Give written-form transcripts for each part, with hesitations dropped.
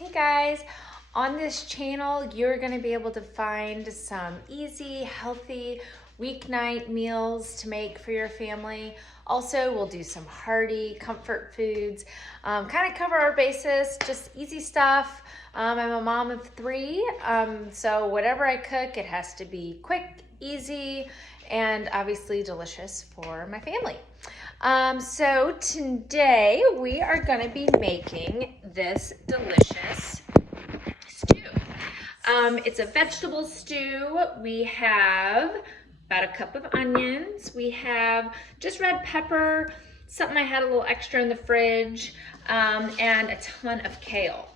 Hey guys, on this channel you're going to be able to find some easy, healthy weeknight meals to make for your family. Also, we'll do some hearty comfort foods, kind of cover our bases, just easy stuff. I'm a mom of three, so whatever I cook, it has to be quick, easy, and obviously delicious for my family. So today we are going to be making this delicious stew. It's a vegetable stew. We have about a cup of onions. We have just red pepper, something I had a little extra in the fridge, and a ton of kale.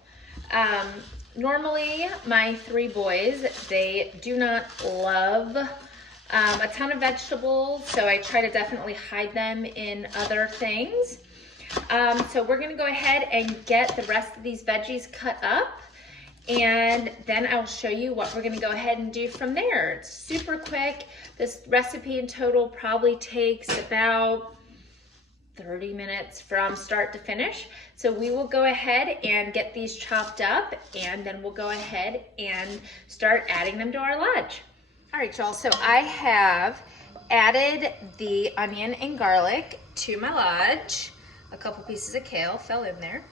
Normally my three boys, they do not love a ton of vegetables, so I try to definitely hide them in other things. So we're gonna go ahead and get the rest of these veggies cut up, and then I'll show you what we're gonna go ahead and do from there. It's super quick. This recipe in total probably takes about 30 minutes from start to finish. So we will go ahead and get these chopped up, and then we'll go ahead and start adding them to our lodge. All right, y'all, so I have added the onion and garlic to my lodge. A couple pieces of kale fell in there.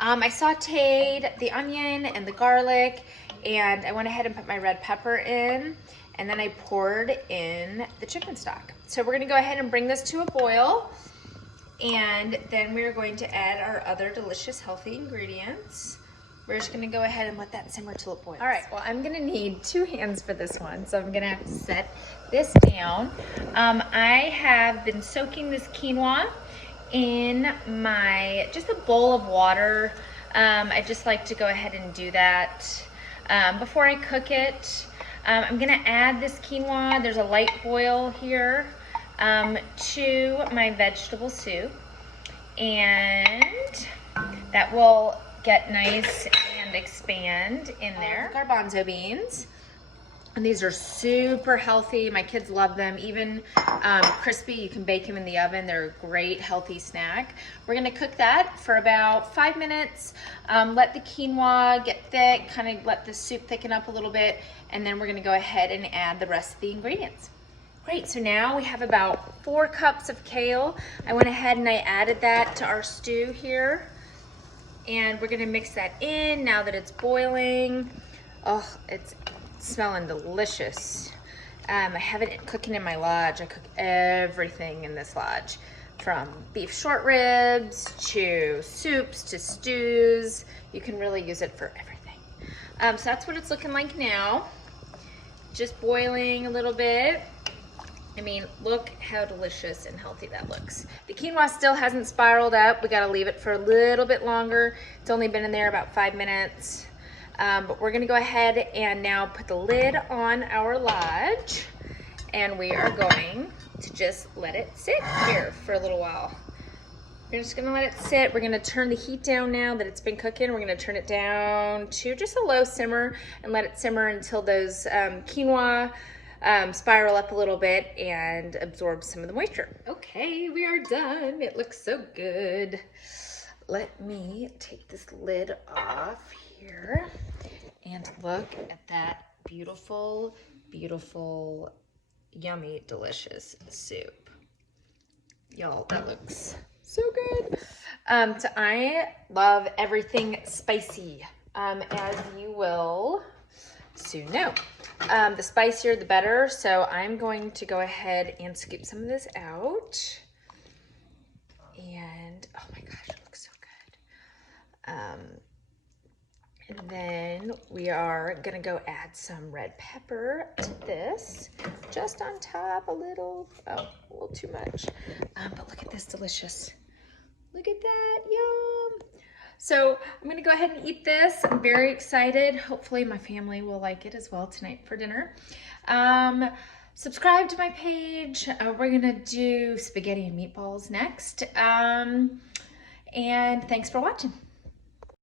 I sauteed the onion and the garlic, and I went ahead and put my red pepper in, and then I poured in the chicken stock. So we're gonna go ahead and bring this to a boil, and then we're going to add our other delicious, healthy ingredients. We're just gonna go ahead and let that simmer till it boils. All right, well, I'm gonna need 2 hands for this one, so I'm gonna have to set this down. I have been soaking this quinoa in just a bowl of water. I just like to go ahead and do that before I cook it. I'm gonna add this quinoa, there's a light boil here, to my vegetable soup, and that will get nice and expand in there. Garbanzo beans, and these are super healthy. My kids love them. Even crispy, you can bake them in the oven. They're a great healthy snack. We're gonna cook that for about 5 minutes. Let the quinoa get thick, kind of let the soup thicken up a little bit, and then we're gonna go ahead and add the rest of the ingredients. Great, so now we have about 4 cups of kale. I went ahead and I added that to our stew here. And we're gonna mix that in now that it's boiling. Oh, it's smelling delicious. I have it cooking in my lodge. I cook everything in this lodge, from beef short ribs to soups to stews. You can really use it for everything. So that's what it's looking like now. Just boiling a little bit. I mean, look how delicious and healthy that looks. The quinoa still hasn't spiraled up. We gotta leave it for a little bit longer. It's only been in there about 5 minutes. But we're gonna go ahead and now put the lid on our lodge, and we are going to just let it sit here for a little while. We're just gonna let it sit. We're gonna turn the heat down now that it's been cooking. We're gonna turn it down to just a low simmer and let it simmer until those quinoa spiral up a little bit and absorb some of the moisture. Okay, we are done. It looks so good. Let me take this lid off here and look at that beautiful, beautiful, yummy, delicious soup. Y'all, that looks so good. So I love everything spicy, as you will soon know. The spicier the better, so I'm going to go ahead and scoop some of this out. And oh my gosh, it looks so good. And then we are gonna go add some red pepper to this, just on top a little too much. But look at this delicious. Look at that, yum. So I'm gonna go ahead and eat this. I'm very excited. Hopefully my family will like it as well tonight for dinner. Subscribe to my page. We're gonna do spaghetti and meatballs next. And thanks for watching.